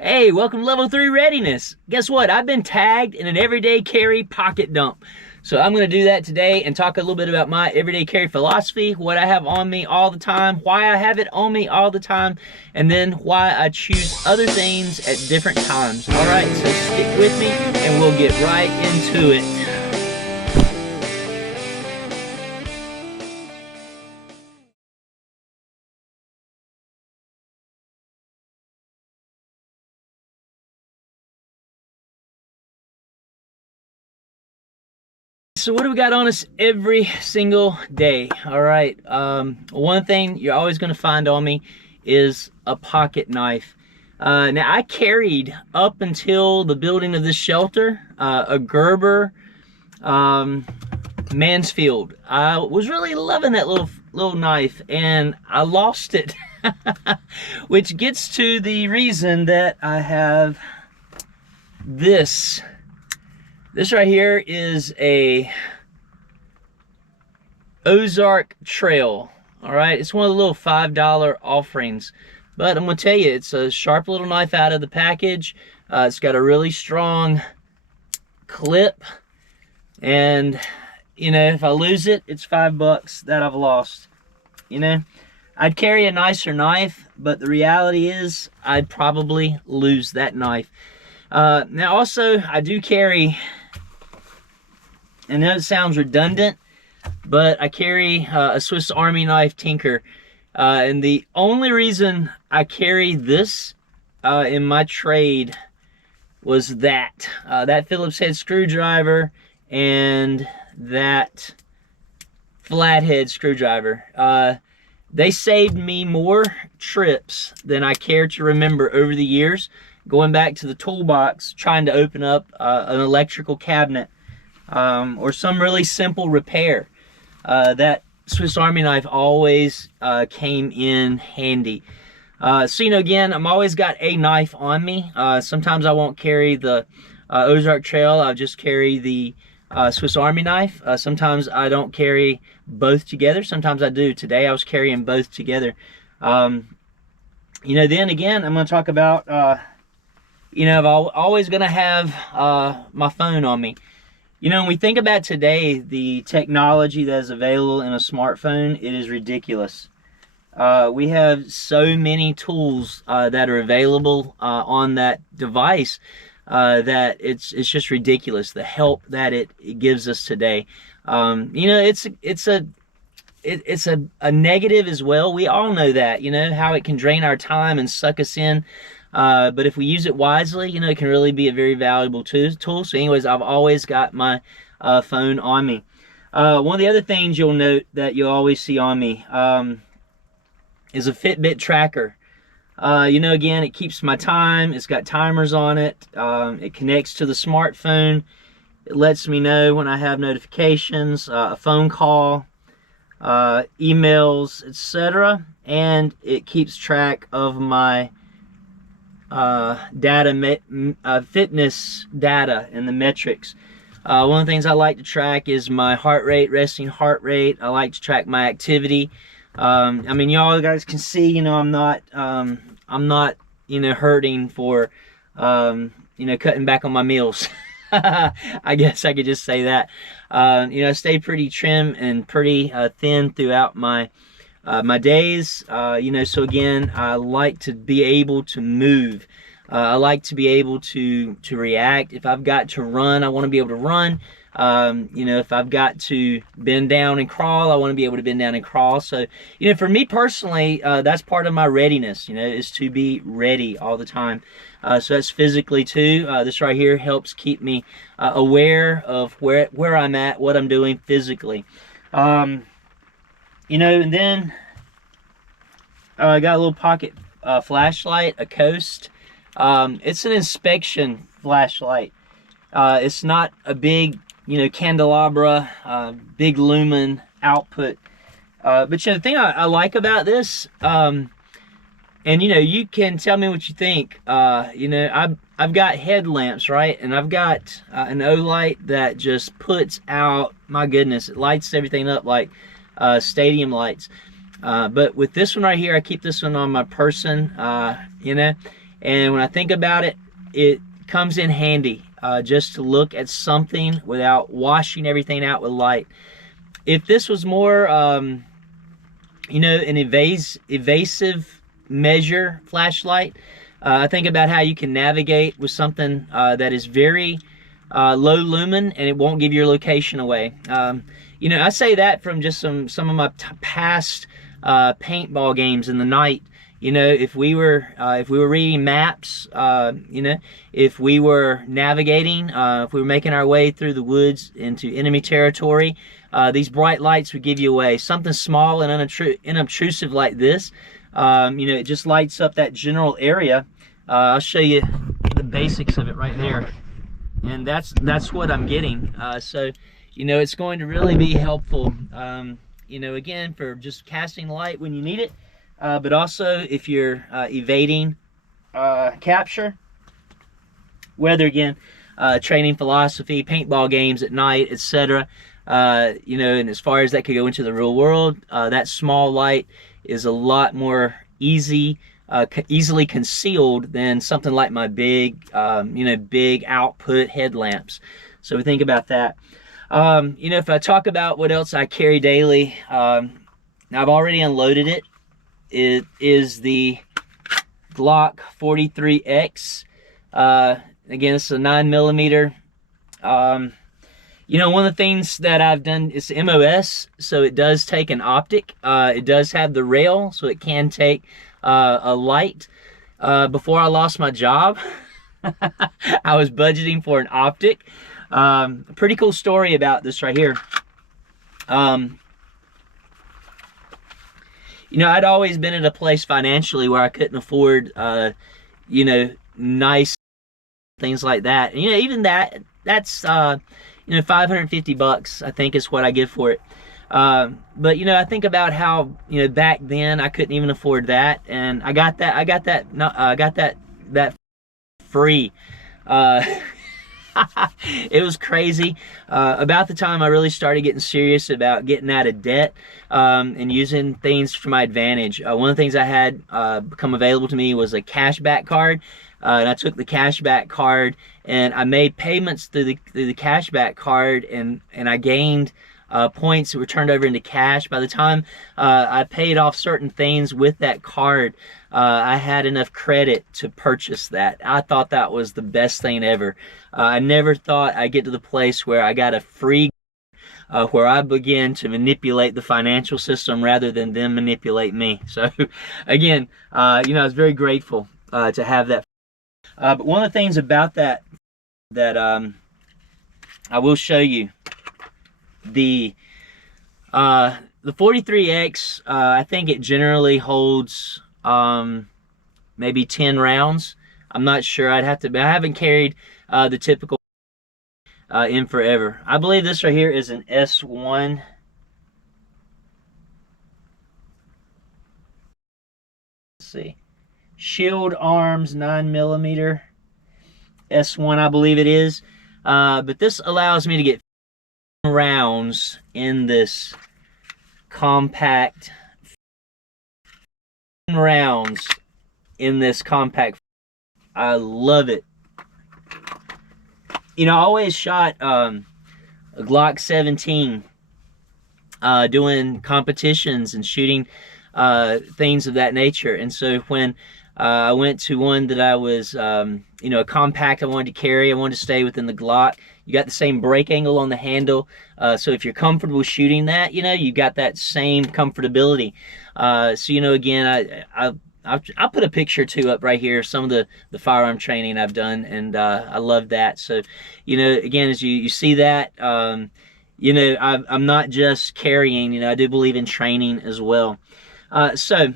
Hey, welcome to Level 3 Readiness. Guess what? I've been tagged in an everyday carry pocket dump. So I'm going to do that today and talk a little bit about my everyday carry philosophy, what I have on me all the time, why I have it on me all the time, and then why I choose other things at different times. All right, so stick with me and we'll get right into it. So what do we got on us every single day? All right, one thing you're always going to find on me is a pocket knife. Now I carried up until the building of this shelter a Gerber Mansfield. I was really loving that little knife, and I lost it, which gets to the reason that I have this. This right here is a Ozark Trail. All right, it's one of the little $5 offerings, but I'm gonna tell you, it's a sharp little knife out of the package. It's got a really strong clip, and you know, if I lose it, it's $5 that I've lost. You know, I'd carry a nicer knife, but the reality is I'd probably lose that knife. Now also, I do carry, and I know it sounds redundant, but I carry a Swiss Army knife Tinker. And the only reason I carry this in my trade was that Phillips head screwdriver and that flathead screwdriver. They saved me more trips than I care to remember over the years, going back to the toolbox, trying to open up an electrical cabinet or some really simple repair. That Swiss Army knife always came in handy. So, you know, again, I'm always got a knife on me. Sometimes I won't carry the Ozark Trail. I'll just carry the Swiss Army knife. Sometimes I don't carry both together. Sometimes I do. Today I was carrying both together. You know, then again, I'm going to talk about, you know, I'm always going to have my phone on me. You know, when we think about today, the technology that is available in a smartphone, it is ridiculous. We have so many tools that are available on that device that it's just ridiculous, the help that it gives us today. You know, it's a negative as well. We all know that, you know, how it can drain our time and suck us in. But if we use it wisely, you know, it can really be a very valuable tool. So anyways, I've always got my phone on me. One of the other things you'll note that you'll always see on me is a Fitbit tracker. You know, again, it keeps my time. It's got timers on it. It connects to the smartphone. It lets me know when I have notifications, a phone call, emails, etc. And it keeps track of my fitness data and the metrics. One of the things I like to track is my heart rate, resting heart rate. I like to track my activity. I mean, y'all guys can see, you know, I'm not, you know, hurting for, you know, cutting back on my meals. I guess I could just say that. You know, I stay pretty trim and pretty thin throughout my days. You know, so again, I like to be able to move. I like to be able to react. If I've got to run, I want to be able to run. You know, if I've got to bend down and crawl, I want to be able to bend down and crawl. So, you know, for me personally, that's part of my readiness, you know, is to be ready all the time. So that's physically too. This right here helps keep me aware of where I'm at, what I'm doing physically. You know, and then I got a little pocket flashlight, a Coast. It's an inspection flashlight. It's not a big, you know, candelabra, big lumen output. But you know, the thing I like about this, and you know, you can tell me what you think. You know, I've got headlamps, right? And I've got an O-light that just puts out, my goodness, it lights everything up like stadium lights. But with this one right here, I keep this one on my person, you know, And when I think about it, it comes in handy just to look at something without washing everything out with light. If this was more, you know, an evasive measure flashlight, I think about how you can navigate with something that is very low lumen and it won't give your location away. You know, I say that from just some of my past paintball games in the night. You know, if we were reading maps, you know, if we were navigating, if we were making our way through the woods into enemy territory, these bright lights would give you away. Something small and unobtrusive like this, you know, it just lights up that general area. I'll show you the basics of it right there, and that's what I'm getting. So, you know, it's going to really be helpful. You know, again, for just casting light when you need it. But also if you're evading capture, whether again training philosophy, paintball games at night, etc. You know, and as far as that could go into the real world, that small light is a lot more easily concealed than something like my big, you know, big output headlamps. So we think about that. You know, if I talk about what else I carry daily, now I've already unloaded it. It is the Glock 43X. Again, it's a 9mm. You know, one of the things that I've done is MOS, so it does take an optic. It does have the rail, so it can take a light. Before I lost my job, I was budgeting for an optic. A pretty cool story about this right here. You know, I'd always been at a place financially where I couldn't afford, you know, nice things like that. And, you know, even that's, you know, $550, I think is what I give for it. But, you know, I think about how, you know, back then I couldn't even afford that. And I got that free. It was crazy. About the time I really started getting serious about getting out of debt and using things for my advantage. One of the things I had become available to me was a cashback card. And I took the cashback card and I made payments through the cashback card, and I gained points that were turned over into cash. By the time I paid off certain things with that card, I had enough credit to purchase that. I thought that was the best thing ever. I never thought I'd get to the place where I got a free, where I began to manipulate the financial system rather than them manipulate me. So again, you know, I was very grateful to have that. But one of the things about that I will show you, the 43X, I think it generally holds maybe 10 rounds. I'm not sure. I haven't carried the typical in forever. I believe this right here is an S1. Let's see. Shield Arms 9mm S1, I believe it is. But this allows me to get rounds in this compact rounds in this compact. I love it. You know, I always shot a Glock 17 doing competitions and shooting things of that nature. And so when I went to one that I was, you know, a compact I wanted to carry, I wanted to stay within the Glock. You got the same break angle on the handle. So if you're comfortable shooting that, you know, you got that same comfortability. So, you know, again, I'll put a picture or two up right here, some of the firearm training I've done, and I love that. So, you know, again, as you see that, you know, I'm not just carrying, you know, I do believe in training as well. So,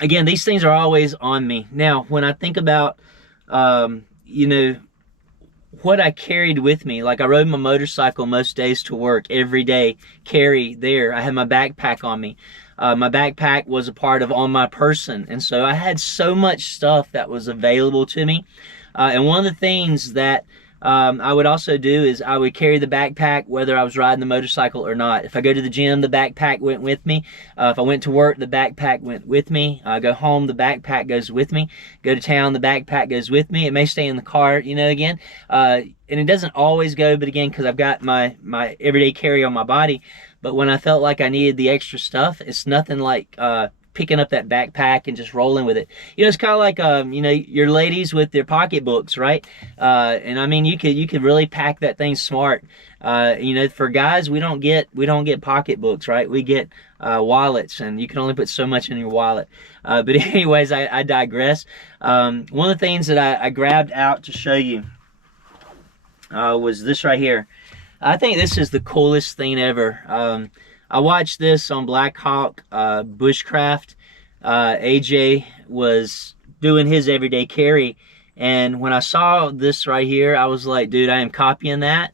again, these things are always on me. Now, when I think about, you know, what I carried with me, like I rode my motorcycle most days to work, every day, carry there. I had my backpack on me. My backpack was a part of on my person, and so I had so much stuff that was available to me. And one of the things that I would also do is I would carry the backpack whether I was riding the motorcycle or not. If I go to the gym, the backpack went with me. If I went to work, the backpack went with me. I go home, the backpack goes with me. Go to town, the backpack goes with me. It may stay in the car, you know, again. And it doesn't always go, but again, because I've got my everyday carry on my body. But when I felt like I needed the extra stuff, it's nothing like picking up that backpack and just rolling with it. You know, it's kind of like you know, your ladies with their pocketbooks, right? And I mean, you could really pack that thing smart. You know, for guys, we don't get pocketbooks, right? We get wallets, and you can only put so much in your wallet. But anyways, I digress. One of the things that I grabbed out to show you was this right here. I think this is the coolest thing ever. I watched this on Black Hawk Bushcraft. AJ was doing his everyday carry, and when I saw this right here, I was like, dude, I am copying that.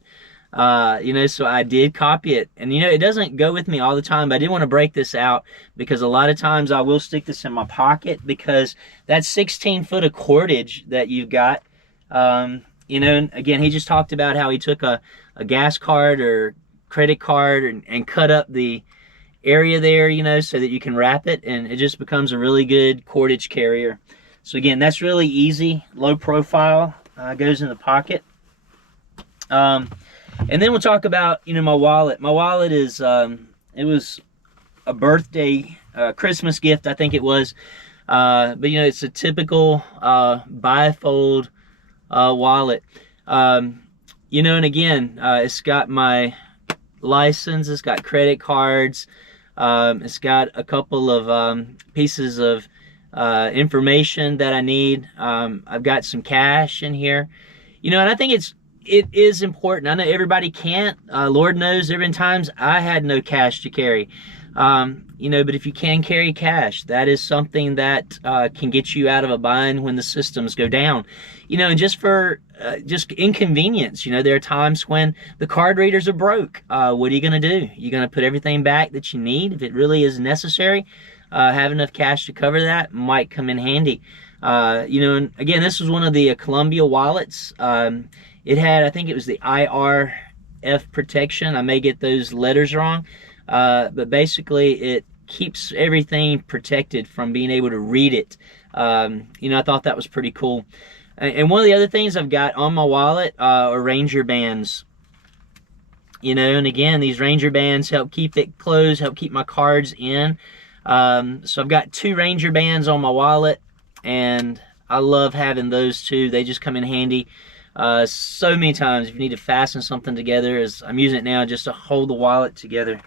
You know, so I did copy it. And you know, it doesn't go with me all the time, but I did want to break this out because a lot of times I will stick this in my pocket because that's 16 foot of cordage that you've got. You know, and again, he just talked about how he took a gas card or credit card and cut up the area there, you know, so that you can wrap it, and it just becomes a really good cordage carrier. So again, that's really easy, low profile, goes in the pocket. And then we'll talk about, you know, my wallet. My wallet is, it was a birthday, Christmas gift, I think it was. But you know, it's a typical bifold wallet. You know, and again, it's got my license, it's got credit cards, it's got a couple of pieces of information that I need. I've got some cash in here, you know, and I think it is important. I know everybody can't. Lord knows there have been times I had no cash to carry. You know, but if you can carry cash, that is something that can get you out of a bind when the systems go down. You know, and just for just inconvenience, you know, there are times when the card readers are broke. What are you going to do? You're going to put everything back that you need if it really is necessary. Have enough cash to cover that might come in handy. You know, and again, this was one of the Columbia wallets. It had, I think it was the IRF protection. I may get those letters wrong. But basically it keeps everything protected from being able to read it. You know, I thought that was pretty cool. And one of the other things I've got on my wallet are Ranger bands. You know, and again, these Ranger bands help keep it closed, help keep my cards in. So I've got 2 Ranger bands on my wallet, and I love having those too. They just come in handy. So many times if you need to fasten something together, as I'm using it now just to hold the wallet together.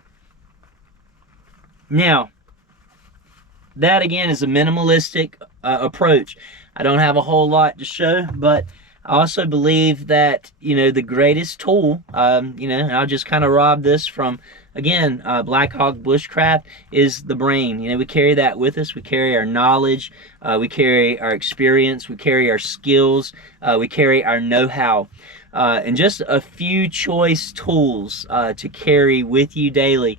Now, that again is a minimalistic approach. I don't have a whole lot to show, but I also believe that, you know, the greatest tool, you know, and I'll just kind of rob this from, again, Black Hawk Bushcraft, is the brain. You know, we carry that with us. We carry our knowledge, we carry our experience, we carry our skills, we carry our know-how. And just a few choice tools to carry with you daily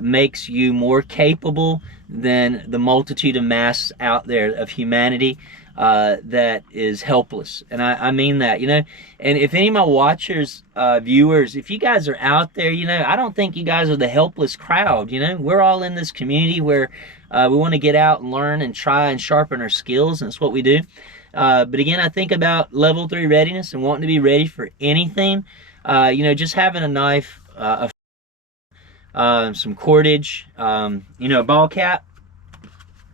makes you more capable than the multitude of mass out there of humanity that is helpless. And I mean that, you know. And if any of my watchers, viewers, if you guys are out there, you know, I don't think you guys are the helpless crowd. You know, we're all in this community where we want to get out and learn and try and sharpen our skills, and it's what we do. But again, I think about level 3 readiness and wanting to be ready for anything. You know, just having a knife, some cordage, you know, a ball cap.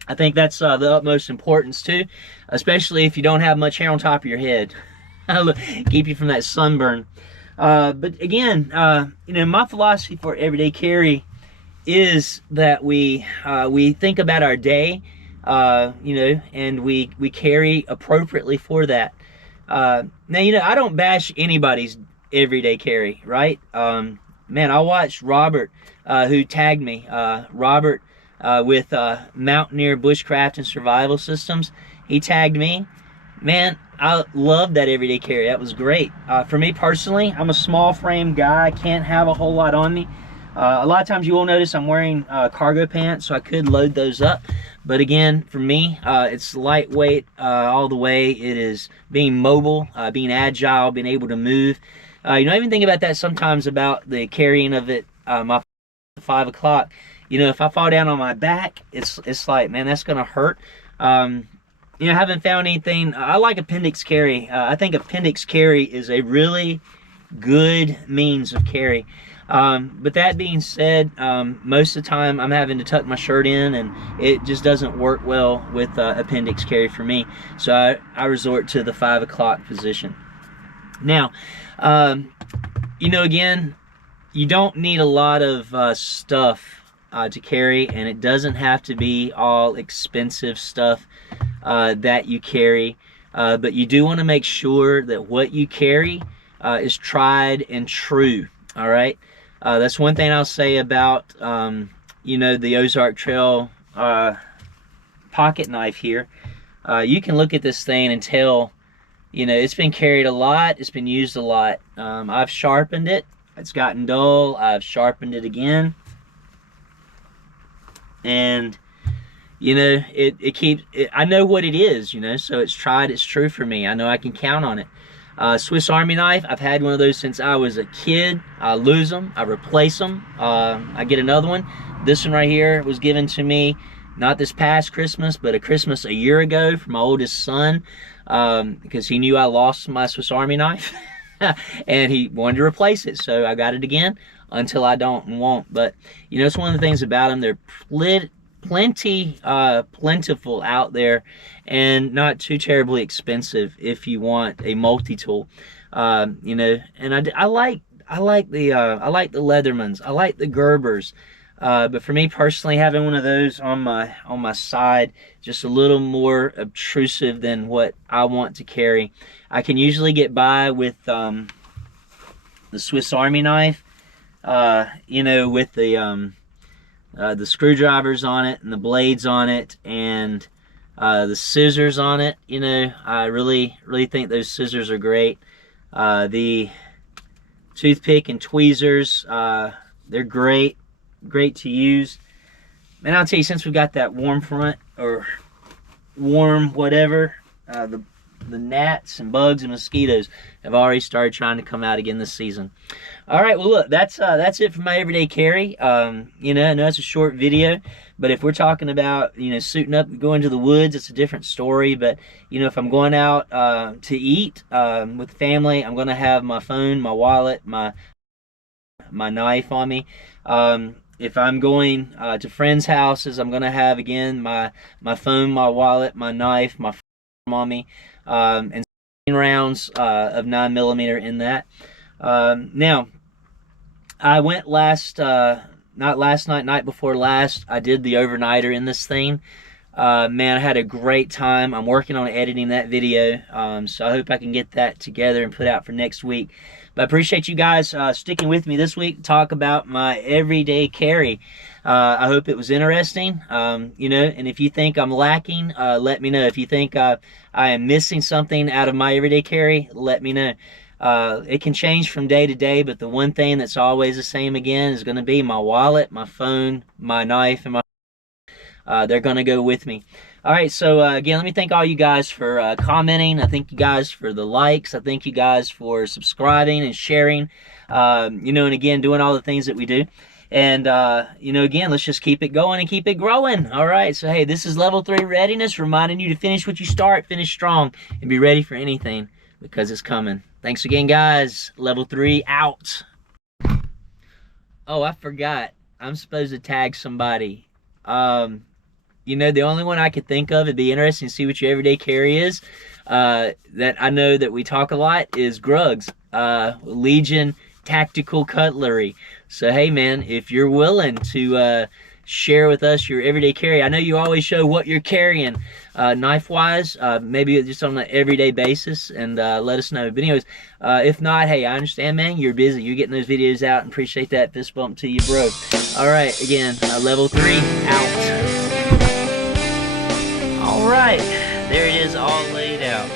I think that's the utmost importance too, especially if you don't have much hair on top of your head. Keep you from that sunburn. But again, you know, my philosophy for everyday carry is that we think about our day, you know, and we carry appropriately for that. Now, you know, I don't bash anybody's everyday carry, right? Man, I watched Robert, who tagged me, Robert with Mountaineer Bushcraft and Survival Systems. He tagged me. Man, I love that everyday carry. That was great. For me personally, I'm a small frame guy. I can't have a whole lot on me. A lot of times you will notice I'm wearing cargo pants, so I could load those up. But again, for me, it's lightweight all the way. It is being mobile, being agile, being able to move. You know, I even think about that sometimes about the carrying of it, my 5 o'clock. You know, if I fall down on my back, it's like, man, that's gonna hurt. You know, I haven't found anything. I like appendix carry. I think appendix carry is a really good means of carry. But that being said, most of the time I'm having to tuck my shirt in, and it just doesn't work well with appendix carry for me. So I resort to the 5 o'clock position. Now, you know, again, you don't need a lot of stuff to carry, and it doesn't have to be all expensive stuff that you carry, but you do want to make sure that what you carry is tried and true. All right, that's one thing I'll say about you know, the Ozark Trail pocket knife here. You can look at this thing and tell, you know, it's been carried a lot, it's been used a lot. I've sharpened it, it's gotten dull, I've sharpened it again, and you know, it keeps it, I know what it is, you know, so it's tried, it's true for me. I know I can count on it. Swiss Army knife, I've had one of those since I was a kid. I lose them, I replace them, I get another one. This one right here was given to me not this past Christmas, but a Christmas a year ago from my oldest son, because he knew I lost my Swiss Army knife and he wanted to replace it, so I got it again until I don't and won't. But you know, it's one of the things about them, they're plentiful out there, and not too terribly expensive if you want a multi-tool. You know, and I like the Leathermans, I like the Gerbers, but for me personally, having one of those on my side, just a little more obtrusive than what I want to carry. I can usually get by with the Swiss Army knife, you know, with the screwdrivers on it and the blades on it, and the scissors on it. You know, I really think those scissors are great. The toothpick and tweezers, they're great to use. And I'll tell you, since we've got that warm front, or warm whatever, the gnats and bugs and mosquitoes have already started trying to come out again this season. All right, well look, that's it for my everyday carry. You know, I know it's a short video, but if we're talking about, you know, suiting up, going to the woods, it's a different story. But you know, if I'm going out to eat with the family, I'm gonna have my phone, my wallet, my knife on me. If I'm going to friends' houses, I'm gonna have, again, my phone, my wallet, my knife, my phone on me, and rounds of 9mm in that. Now, I went not last night, night before last, I did the overnighter in this thing. Man, I had a great time. I'm working on editing that video, so I hope I can get that together and put out for next week. But I appreciate you guys sticking with me this week to talk about my everyday carry. I hope it was interesting. You know, and if you think I'm lacking, let me know. If you think I am missing something out of my everyday carry, let me know. It can change from day to day, but the one thing that's always the same again is going to be my wallet, my phone, my knife, and my they're going to go with me. All right, so again, let me thank all you guys for commenting. I thank you guys for the likes. I thank you guys for subscribing and sharing, you know, and again, doing all the things that we do. And, you know, again, let's just keep it going and keep it growing. All right, so hey, this is Level 3 Readiness, reminding you to finish what you start, finish strong, and be ready for anything, because it's coming. Thanks again, guys. Level 3 out. Oh, I forgot. I'm supposed to tag somebody. You know, the only one I could think of, it'd be interesting to see what your everyday carry is, that I know that we talk a lot, is Grugs, Legion Tactical Cutlery. So, hey, man, if you're willing to share with us your everyday carry, I know you always show what you're carrying knife-wise, maybe just on an everyday basis, and let us know. But anyways, if not, hey, I understand, man, you're busy. You're getting those videos out, and appreciate that. Fist bump to you, bro. All right, again, Level 3 out. All right, there it is, all laid out.